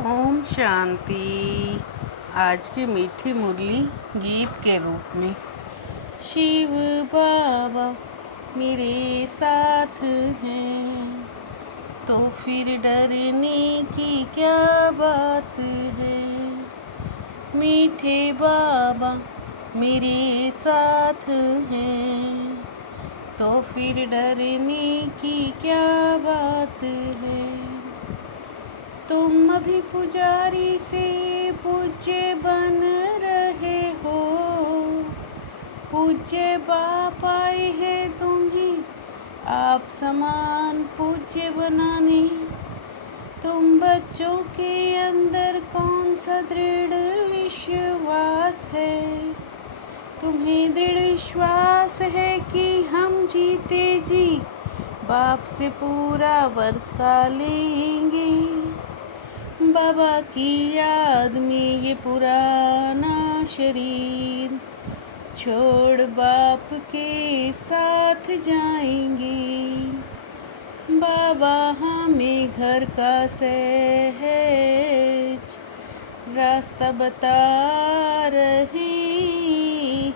ओम शांति। आज की मीठी मुरली गीत के रूप में। शिव बाबा मेरे साथ हैं, तो फिर डरने की क्या बात है। मीठे बाबा मेरे साथ हैं, तो फिर डरने की क्या बात है। तुम अभी पुजारी से पूज्य बन रहे हो, पूज्य बाप आए हैं तुम्हें आप समान पूज्य बनाने। तुम बच्चों के अंदर कौन सा दृढ़ विश्वास है? तुम्हें दृढ़ विश्वास है कि हम जीते जी बाप से पूरा वर्षा लेंगे। बाबा की याद में ये पुराना शरीर छोड़ बाप के साथ जाएंगे। बाबा हमें घर का सहज रास्ता बता रहे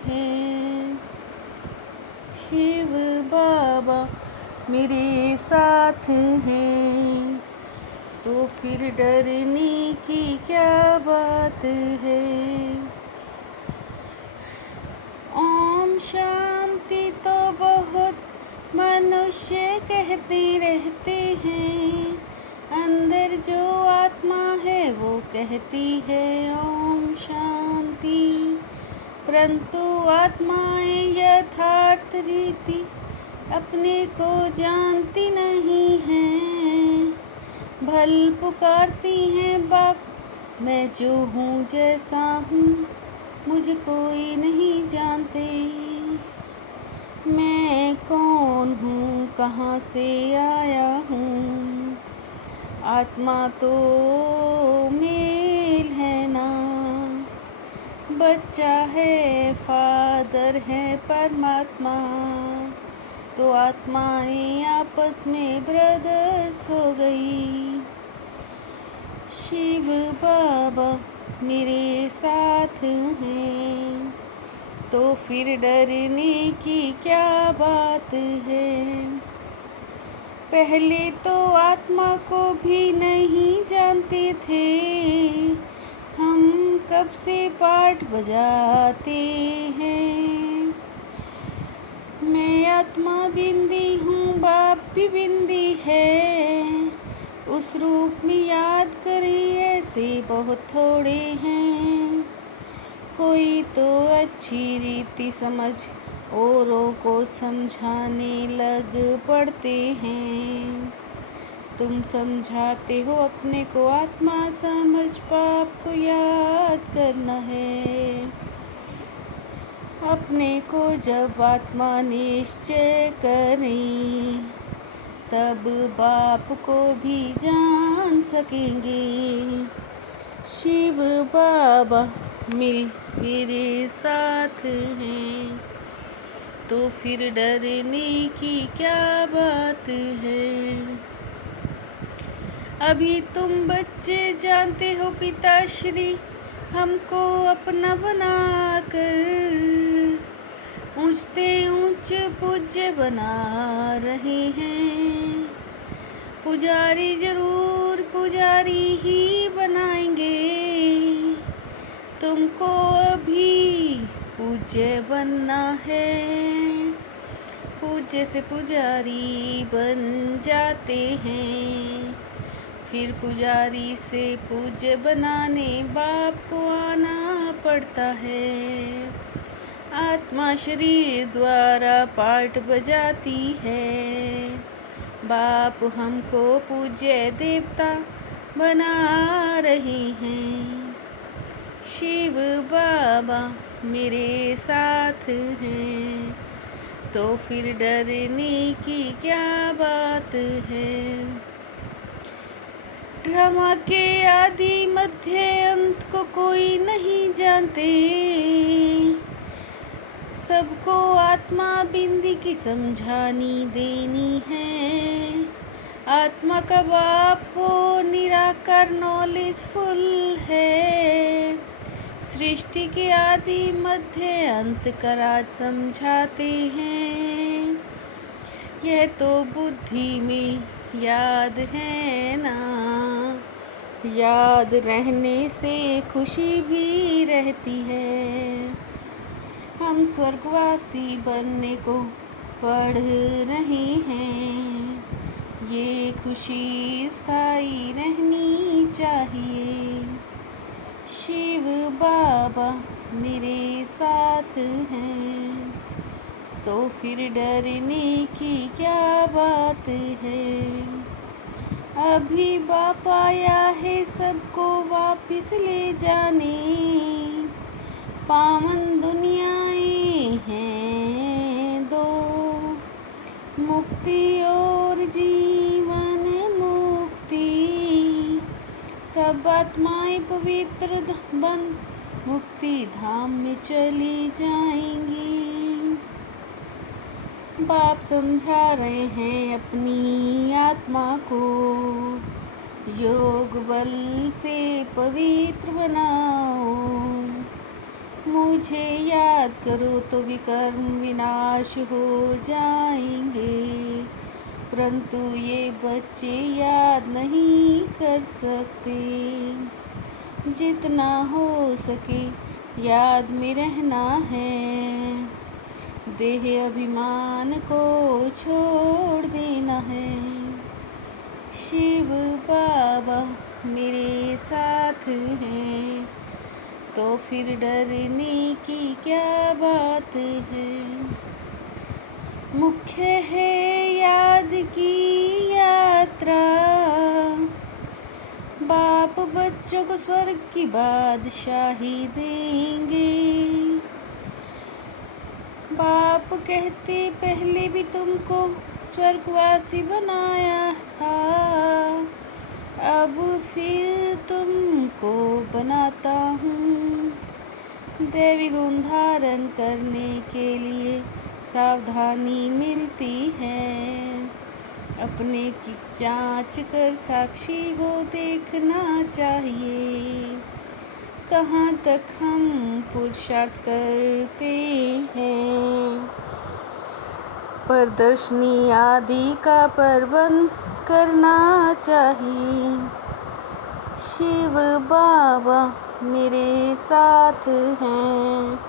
हैं। शिव बाबा मेरे साथ हैं, तो फिर डरने की क्या बात है। ओम शांति तो बहुत मनुष्य कहते रहते हैं, अंदर जो आत्मा है वो कहती है ओम शांति। परंतु आत्माएं यथार्थ रीति अपने को जानती नहीं हैं। भल पुकारती हैं बाप, मैं जो हूँ जैसा हूँ मुझे कोई नहीं जानते। मैं कौन हूँ, कहाँ से आया हूँ, आत्मा तो मेल है ना। बच्चा है फादर है परमात्मा, तो आत्माएं आपस में ब्रदर्स हो गई। शिव बाबा मेरे साथ हैं, तो फिर डरने की क्या बात है। पहले तो आत्मा को भी नहीं जानते थे, हम कब से पाठ बजाते हैं। मैं आत्मा बिंदी हूँ, बाप भी बिंदी है। उस रूप में याद करें ऐसे बहुत थोड़े हैं। कोई तो अच्छी रीति समझ औरों को समझाने लग पड़ते हैं। तुम समझाते हो अपने को आत्मा समझ, बाप को याद करना है। अपने को जब आत्मा निश्चय करें, तब बाप को भी जान सकेंगे। शिव बाबा मेरे साथ हैं, तो फिर डरने की क्या बात है। अभी तुम बच्चे जानते हो पिताश्री हमको अपना बनाकर ऊंचते ऊंच पूज्य बना रहे हैं। पुजारी जरूर पुजारी ही बनाएंगे, तुमको अभी पूज्य बनना है। पूज्य से पुजारी बन जाते हैं, फिर पुजारी से पूज्य बनाने बाप को आना पड़ता है। आत्मा शरीर द्वारा पाठ बजाती है, बाप हमको पूज्य देवता बना रहे हैं। शिव बाबा मेरे साथ हैं, तो फिर डरने की क्या बात है। ड्रामा के आदि मध्य अंत को कोई नहीं जानते, सबको आत्मा बिंदी की समझानी देनी है। आत्मा का बाप वो निराकार नॉलेजफुल है। सृष्टि के आदि मध्य अंत का राज समझाते हैं। यह तो बुद्धि में याद है ना, याद रहने से खुशी भी रहती है। हम स्वर्गवासी बनने को पढ़ रहे हैं, ये खुशी स्थायी रहनी चाहिए। शिव बाबा मेरे साथ हैं, तो फिर डरने की क्या बात है। अभी बाप आया है सबको वापिस ले जाने, पावन दुनियाएं हैं दो, मुक्ति और जीवन मुक्ति। सब आत्माएं पवित्र बन मुक्ति धाम में चली जाएंगी। बाप समझा रहे हैं अपनी आत्मा को, योग बल से पवित्र बनाओ। मुझे याद करो तो विकर्म विनाश हो जाएंगे, परंतु ये बच्चे याद नहीं कर सकते। जितना हो सके याद में रहना है, देह अभिमान को छोड़ देना है। शिव बाबा मेरे साथ हैं, तो फिर डरने की क्या बात है। मुख्य है याद की यात्रा, बाप बच्चों को स्वर्ग की बादशाही देंगे। बाप कहते पहले भी तुमको स्वर्गवासी बनाया था, अब फिर तुमको बनाता हूँ। दैवी गुण धारण करने के लिए सावधानी मिलती है, अपने की जांच कर साक्षी हो देखना चाहिए। कहाँ तक हम पुरुषार्थ करते हैं, प्रदर्शनी आदि का प्रबंध करना चाहिए। शिव बाबा मेरे साथ हैं,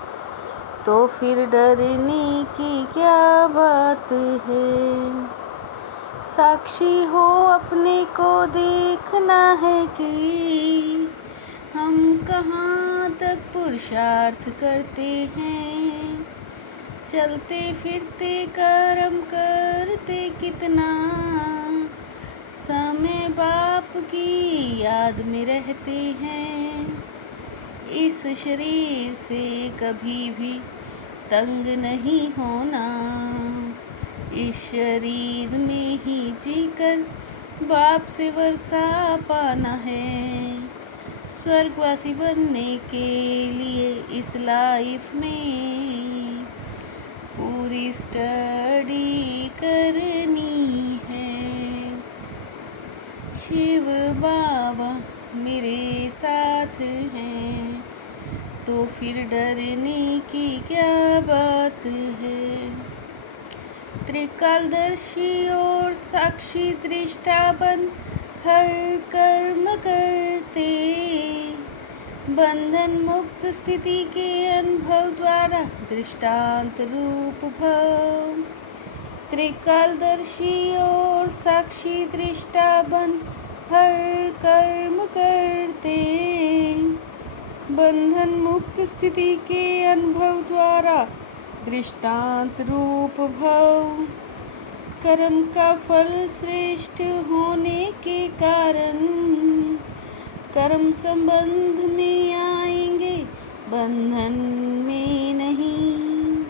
तो फिर डरने की क्या बात है। साक्षी हो अपने को देखना है कि हम कहाँ तक पुरुषार्थ करते हैं। चलते फिरते कर्म करते कितना, समय बाप की याद में रहते हैं। इस शरीर से कभी भी तंग नहीं होना, इस शरीर में ही जीकर बाप से वर्षा पाना है। स्वर्गवासी बनने के लिए इस लाइफ में पूरी स्टडी करनी है। शिव बाबा मेरे साथ हैं, तो फिर डरने की क्या बात है। त्रिकालदर्शी और साक्षी दृष्टा बन हर कर्म करते, बंधन मुक्त स्थिति के अनुभव द्वारा दृष्टांत रूप भव। त्रिकालदर्शी और साक्षी दृष्टा बन हर कर्म करते, बंधन मुक्त स्थिति के अनुभव द्वारा दृष्टांत रूप भव। कर्म का फल श्रेष्ठ होने के कारण कर्म संबंध में आएंगे, बंधन में नहीं।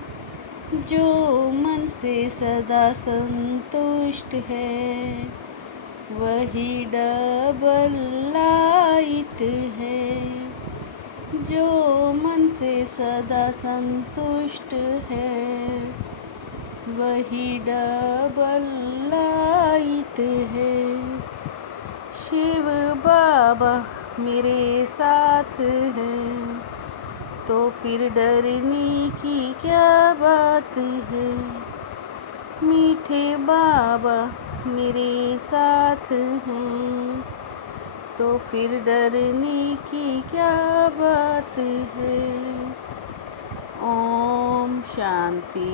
जो मन से सदा संतुष्ट है, वही डबल लाइट है। जो मन से सदा संतुष्ट है, वही डबल लाइट है। शिव बाबा मेरे साथ हैं, तो फिर डरने की क्या बात है। मीठे बाबा मेरे साथ हैं, तो फिर डरने की क्या बात है। ओम शांति।